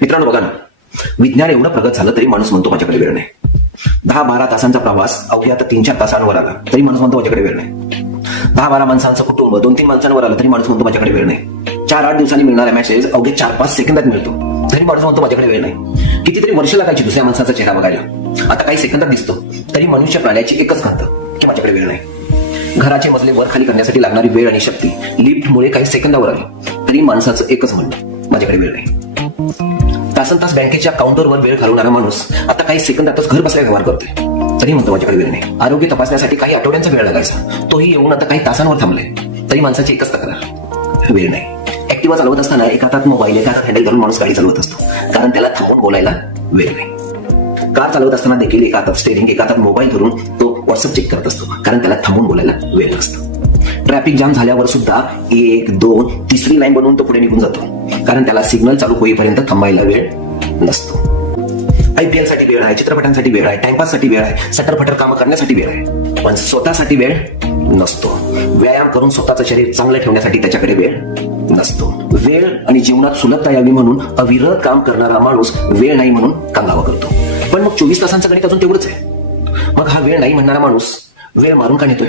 मित्रांनो बघा ना, विज्ञान एवढं प्रगत झालं तरी माणूस म्हणतो माझ्याकडे वेळ नाही. 10-12 तासांचा प्रवास अवघ्या आता 3-4 तासांवर आला तरी माणूस म्हणतो माझ्याकडे वेळ नाही. 10-12 माणसांचं कुटुंब 2-3 माणसांवर आलं तरी माणूस म्हणतो माझ्याकडे वेळ नाही. 4-8 दिवसांनी मिळणारा मेसेज अवघे 4-5 सेकंदात मिळतो तरी माणूस म्हणतो माझ्याकडे वेळ नाही. कितीतरी वर्ष लागायची दुसऱ्या माणसाचा चेहरा बघायला, आता काही सेकंदात दिसतो तरी मनुष्य प्राण्याची एकच खंत की माझ्याकडे वेळ नाही. घराचे मजले वर खाली करण्यासाठी लागणारी वेळ आणि शक्ती लिफ्टमुळे काही सेकंदावर आली तरी माणसाचं एकच म्हणणं माझ्याकडे वेळ नाही. तासनतास बँकेच्या काउंटरवर वेळ घालवणारा माणूस आता काही सेकंदातच घर बसल्या व्यवहार करतोय तरी म्हणतो माझ्याकडे वेळ नाही. आरोग्य तपासण्यासाठी काही आठवड्यांचा वेळ लागायचा, तोही येऊन आता काही तासांवर थांबले तरी माणसाची एकच तक्रार, वेळ नाही. ऍक्टिव्हा चालवत असताना एका हातात मोबाईल एका हातात हँडल धरून माणूस गाडी चालवत असतो कारण त्याला थांबून बोलायला वेळ नाही. कार चालवत असताना देखील एका हातात स्टेरिंग एका हातात मोबाईल धरून तो व्हॉट्सअप चेक करत असतो कारण त्याला थांबून बोलायला वेळ नसतो. ट्रॅफिक जाम झाल्यावर सुद्धा 1-2 तिसरी लाईन बनवून तो पुढे निघून जातो कारण त्याला सिग्नल चालू होईपर्यंत थांबायला वेळ नसतो. IPL साठी वेळ आहे, चित्रपटांसाठी वेळ आहे, टाइमपाससाठी वेळ आहे, सटरफटर कामं करण्यासाठी वेळ आहे, पण स्वतःसाठी वेळ नसतो. व्यायाम करून स्वतःचं शरीर चांगलं ठेवण्यासाठी त्याच्याकडे वेळ नसतो. वेळ आणि जीवनात सुलभता यावी म्हणून अविरत काम करणारा माणूस वेळ नाही म्हणून कांगावा करतो. पण मग 24 तासांचं गणित अजून तेवढंच आहे. मग हा वेळ नाही म्हणणारा माणूस वेळ मारून का नेतोय?